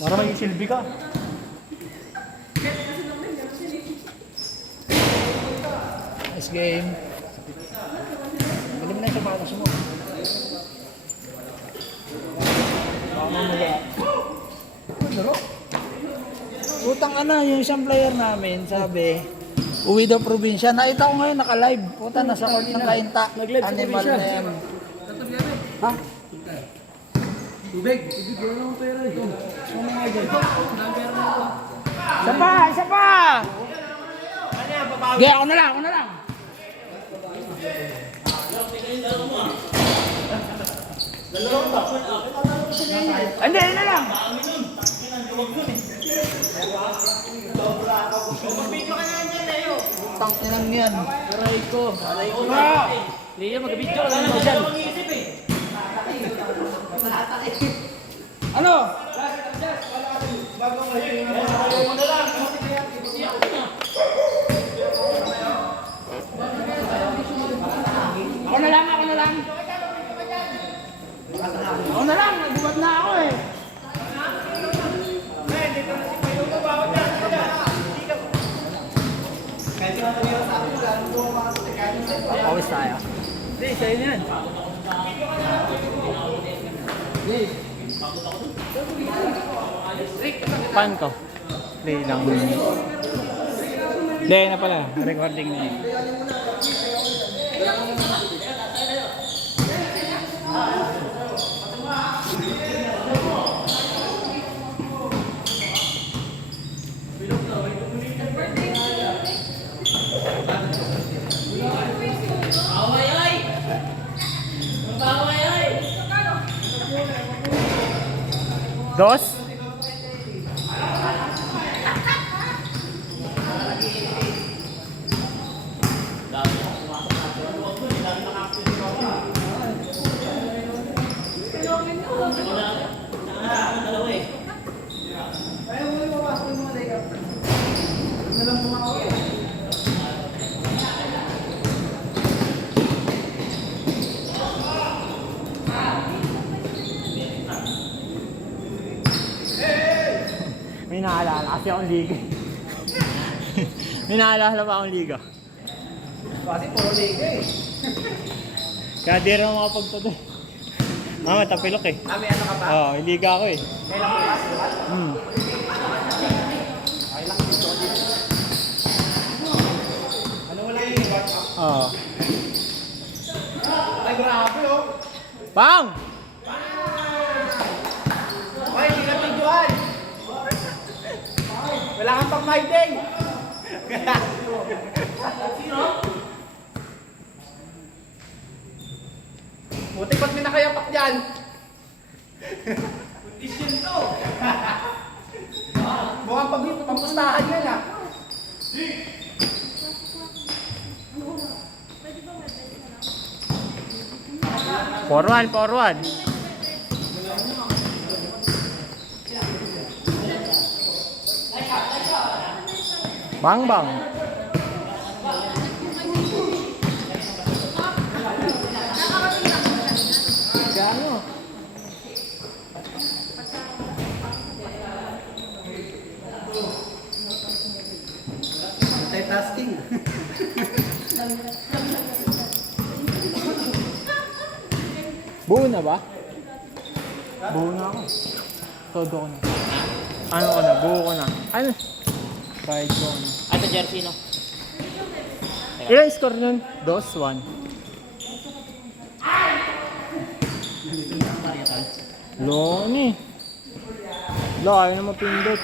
Para may silbi ka. Nice game. Bali mo na yung sapatos mo. Utang yung isang player namin, sabi, uwi daw probinsya. Nakita ko ngayon, naka-live. Puta, nasa court ng Kainta. Animal name. Ha? Tubig. Tubig, wala akong pera eh. Ano nga dyan? Isa pa! Isa pa! Sige, ako na lang, ako na lang. Hindi, yun na lang. Mag-video ka na yan dyan, Leo. Tangkinang yan. Aray ko. Leo, mag-video ka na dyan. Ano? Ako na lang, ako na lang. Ako na lang, nagubat na ako eh. Pawis tayo. Hindi, sa'yo na yan. Pan ko. Play lang. Hindi na pala. Recording na yun. Dos? May naalala kasi akong liga. May naalala pa akong liga. Kasi puro liga eh. Kaya di rin ako makapagtado. Matapilok eh. May ano ka pa? Oo, liga ako eh. Kailan ko yung sulat? Okay lang dito. Ano wala yung workout? Oo. Ay, grabe oh. Pang! Ay, hindi na videoan. Wala kang pang my day. Sino? Buti ba't may nakayapak dyan? Condition to. Mukhang pampustahan yan ah. Forward, forward. Bang bang. Gano? Multitasking. Buo na ba? Buo na ako. Todo ko na. Ano ko na? Buo ko na. Ano? Try ko na. Ito jersey no? Ilang score nun? 2-1. Loni. Lo, ayaw na mapindot.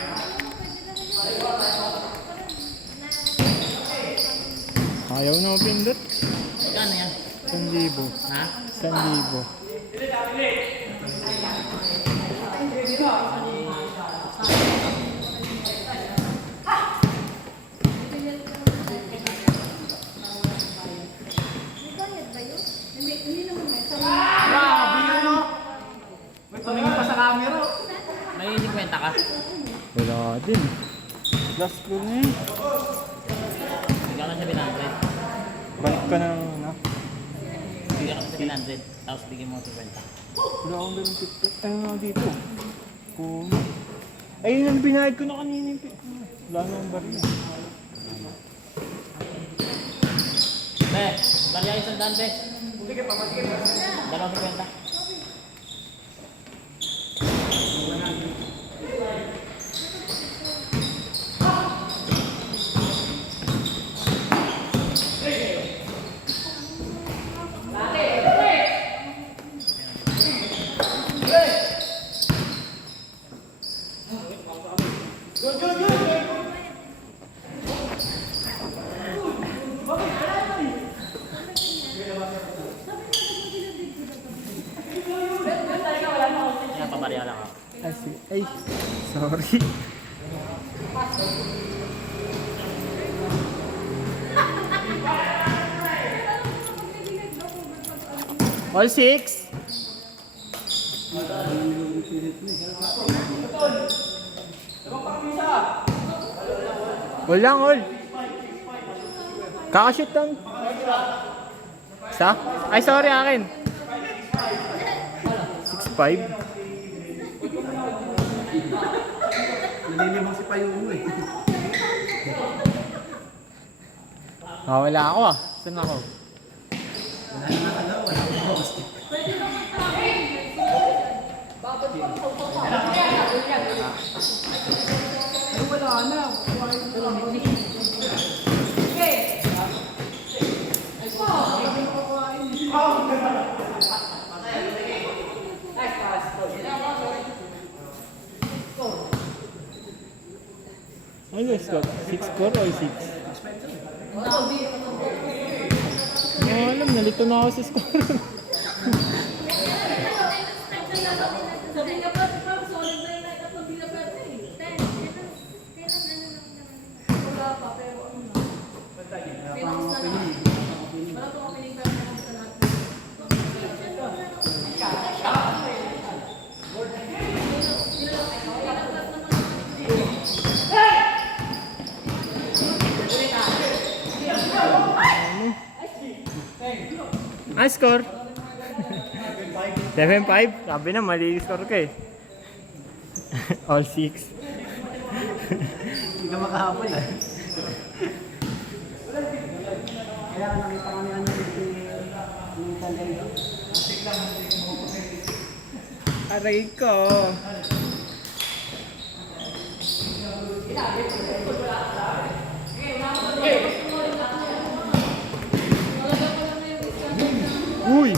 Ayaw na mapindot. Magkano yan? 1,000. Ha? 1,000. Grabe yun no? May tumingin pa sa camera. May 50 ka? Wala din. Last ko na eh. Bigyan ka sa 100. Balik ka ng na. Bigyan ka sa 100. Tapos bigyan mo 50. Wala akong ganun 50. Ano nga dito? Kuno. Ayun ang binayad ko na kanina. Wala na ang baril. Be, bariya isang daan, be. Sige pa, sige pa. 250. Yan, pabariya lang ako. Ay, sorry. All six. All lang, all. Kakashoot lang. Isa? Ay, sorry, akin. 6'5". Nililimang si Payungo eh. Wala ako ah. Saan ako? Wala na ano, wala na host. Ay wala na. Ano yung score? 6-4 o 6? Hindi ko alam, nalito na ako sa score. Ah, score? 7-5? Sabi na, mali yung score ko eh. All 6. Hindi ka makahabol eh. Kaya nakita ko ni ano yung talento. Aray ko. Uy!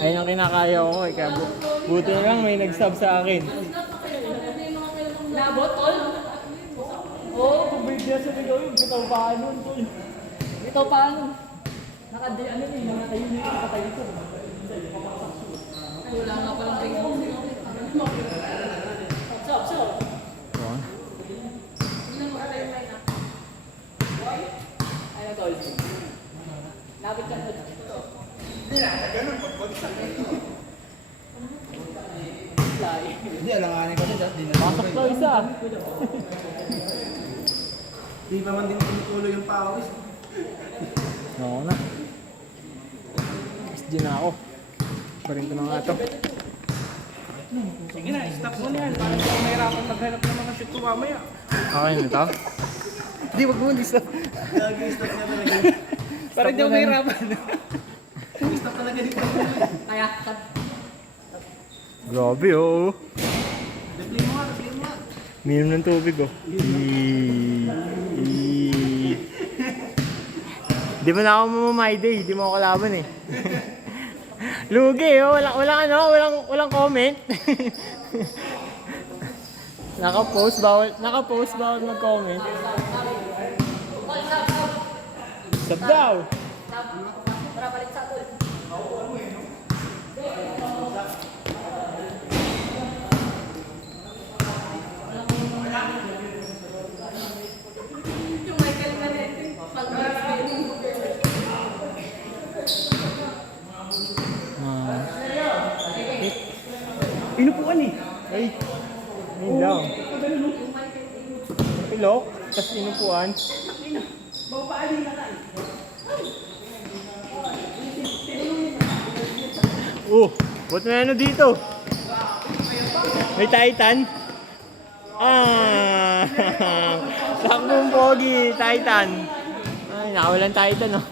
Ayun ang kinakaya ko eh. Kaya buti na lang may nag-sub sa akin. Nabot, tol? Oo, bumigyan sa nila yung bitaw paano, tol. Bitaw paano? Ano yun, nakatayo na yung nakatayo ko. Ay, wala nga palang Facebook. Stop. Ano, tol? Lapit ka na. Hindi, alanganin kasi di na. Pasok to isa. Hindi pa man din tumutulo yung pawis. Oo na. SG na ako. Parin ko na nga to. Sige na, stop mo na yan. Para hindi ako mahirapan maghanap ng mga shit ko mamaya. Okay na to? Hindi, wag mo stop. Stop na talaga. Para hindi ako mahirapan. Stop talaga dito. Kaya, Grabe oh. Replay mo nga. Minom ng tubig oh. Di ba na ako mamamay-day? Di mo ako kalaban eh. Lugi oh. Walang comment. Naka-post bawal mag-comment. Sab daw. para balik sa tol. Yung Michael Manete, Inupuan eh. Ay. Ayun lang. Pilok. Tapos inupuan. Ba't may ano dito? May Titan? Ah! Takbong pogi, Titan. Ay, nakawalan Titan, oh.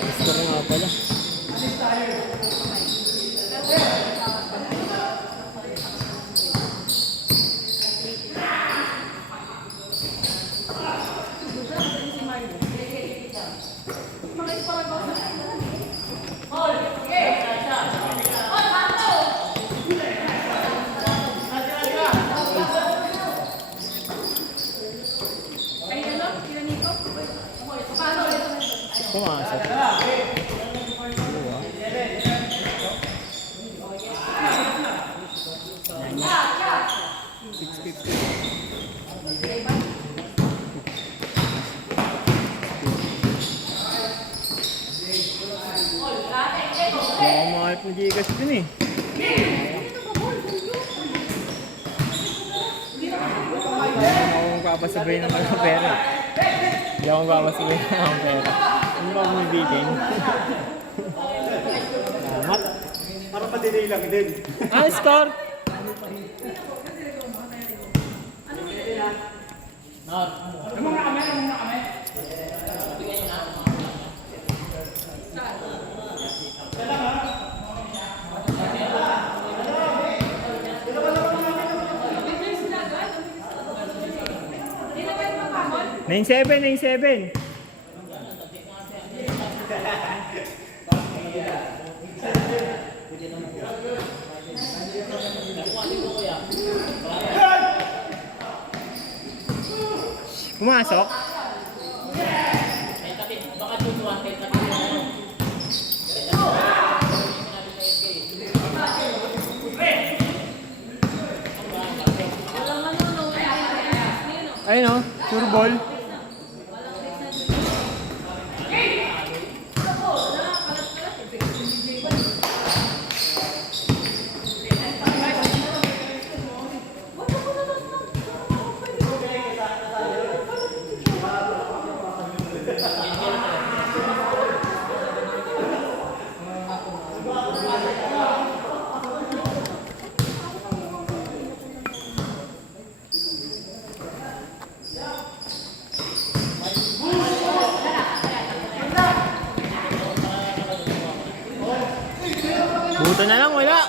Gusto ko nga pala. Pumasok. Baka mahal ng Gcash din eh. Hindi ako magpapasabay ng mga pera. Hindi ako magpapasabay ng mga pera. Ano ba bumibitin? Salamat. Para pa-delay lang din. Ah, score! Nine seven. Pumasok? Ayun o, sure ball. Buto na lang, wala.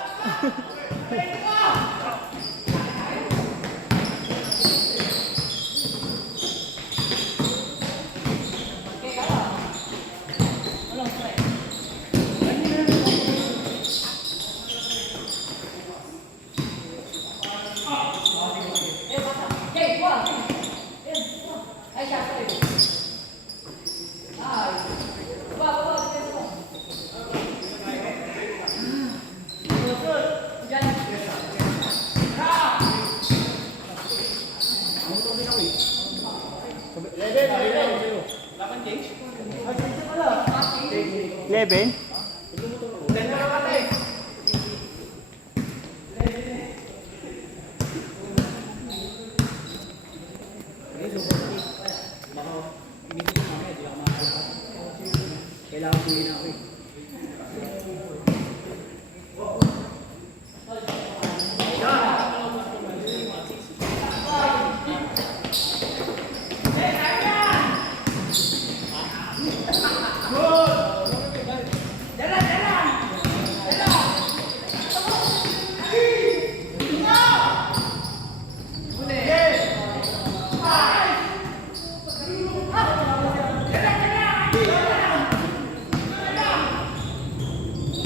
Leben? Kailangan ko yun ako eh.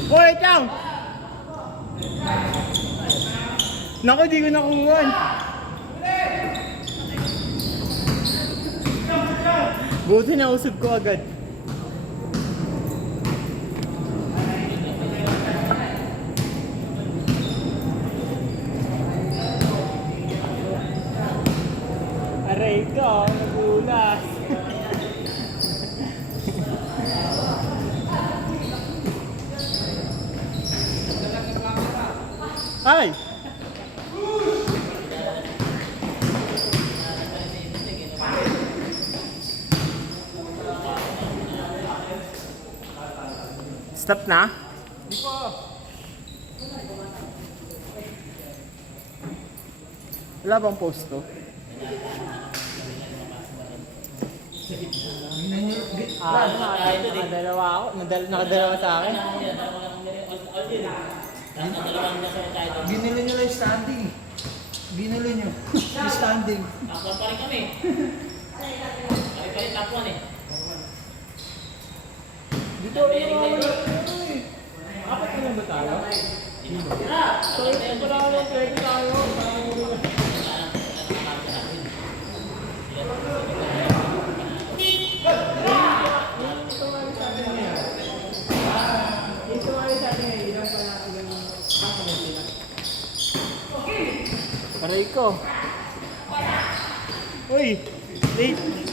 Wait lang! Naku, di ko nakuha. Buti na usog ko agad. Aray ko, nagulas. Ay! Stop na? Wala bang post to? Nakadalawa ako. Nakadalawa sa akin. Ginulo nyo lang yung standing. Ginulo nyo. Yung standing. Takpan pa rin kami. Kami pa rin takpan eh. Dito rin naman. Apat na lang ba tayo? Aray ko. Uy! Late!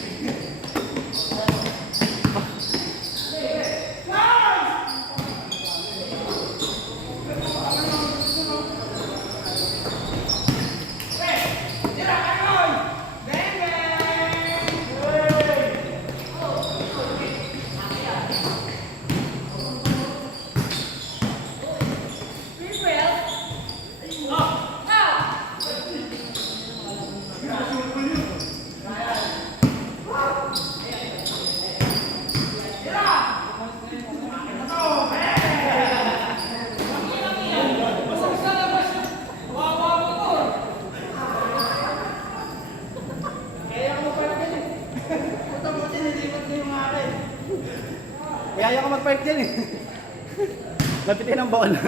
Kaya ako mag-park dyan eh. Lapitin ang bola.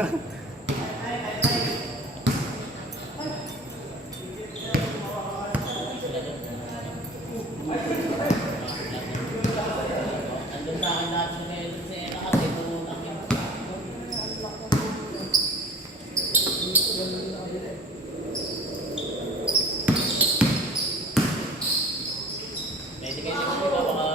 Andun sa akin lahat ng ngayon sa Ena kasi pumunta kami. Pwede kayo siguro ba baka...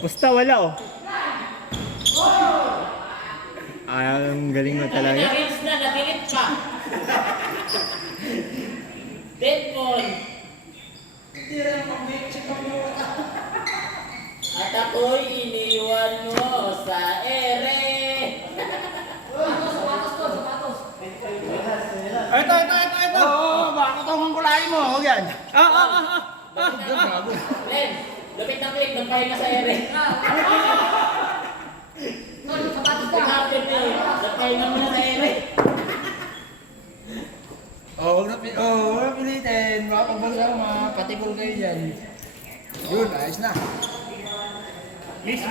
Basta wala oh. Ay, ang galing mo talaga. Na-reels na, na-delete pa. Dead boy. At ako'y iniwan mo sa ere. Ito! Oo, baka katungan ko lain mo. Huwag yan. Len, lupit na click, nagpahinga sa ere. Nagpahinga mo na sa ere. Oo, wala pilitin. Mga pagbalsa, mga patibol kayo dyan. Yun, ayos na. Miss!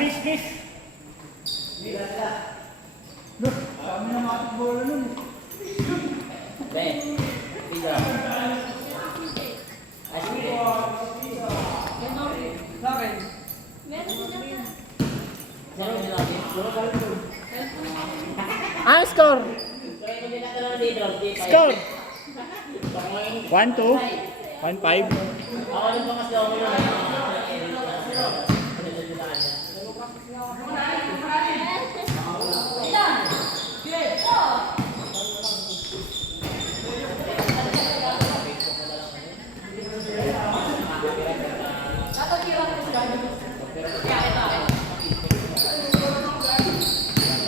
Look, kami na mga bola nun. Ben, pizza. Ay, sige. Sino yung natin? Ah, score! Kaya kung dinatala na dito, Score! 1-2? 1-5? ako lang pa kasi ako lang.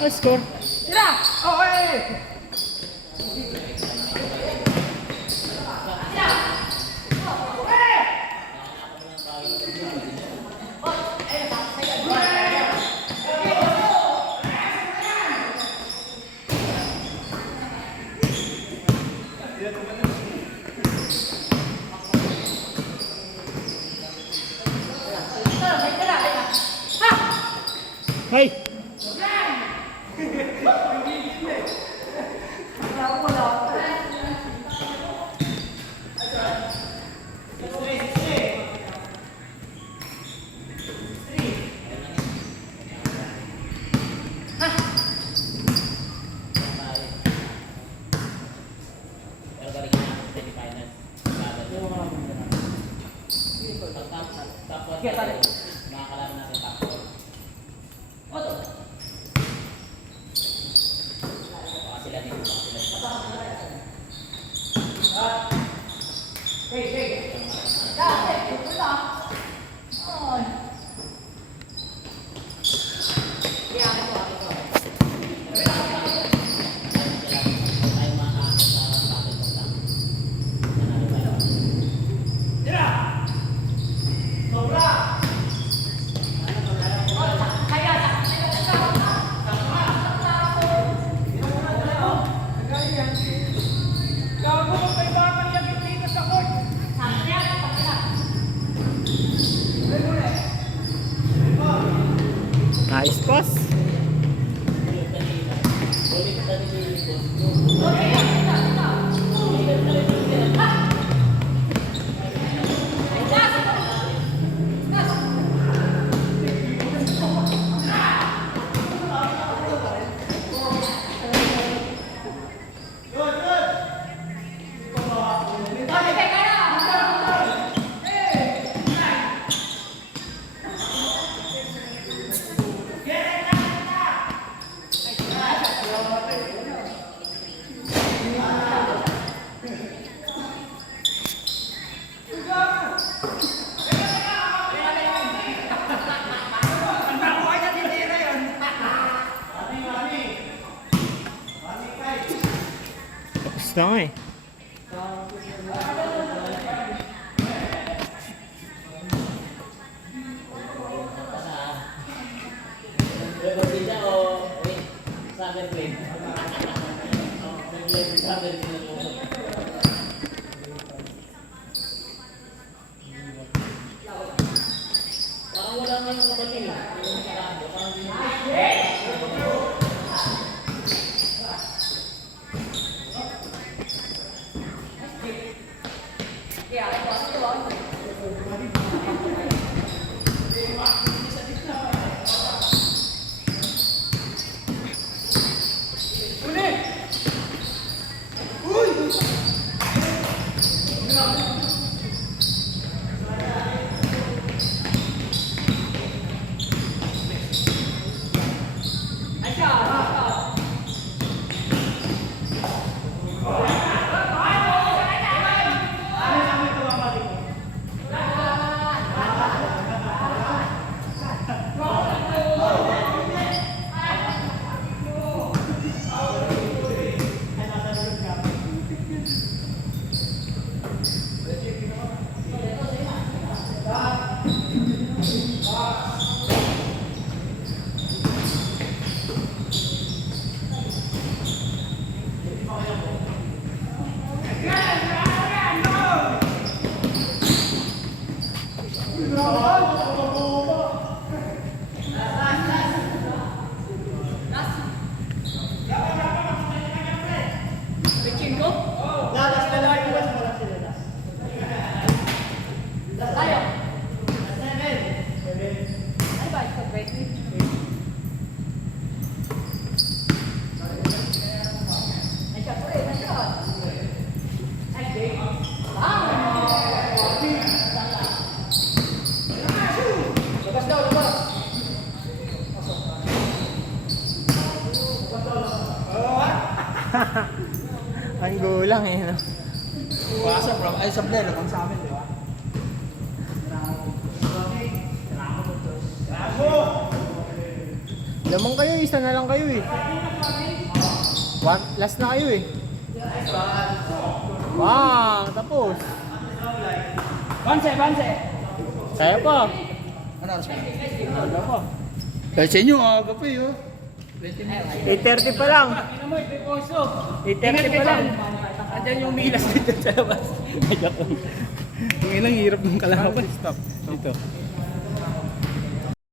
Ah, score! Hey! Pero galing na ako sa semifinals. Top 1 makakalaman natin top 4. Nice pass. Tapos na nga eh. Ang gulang eh, no? Wasa bro, ay sablay lang sa amin, di ba? Lamang kayo, isa na lang kayo eh. Last na kayo eh. Wow, tapos. Banse! Kaya pa. Ano oras pa? Kaya pa. Kahit sa inyo, aga pa yun. 8:30 pa lang. 8:30 pa lang. Andyan yung milas dito sa labas. Yung ilang hirap ng kalaban. Stop. Dito.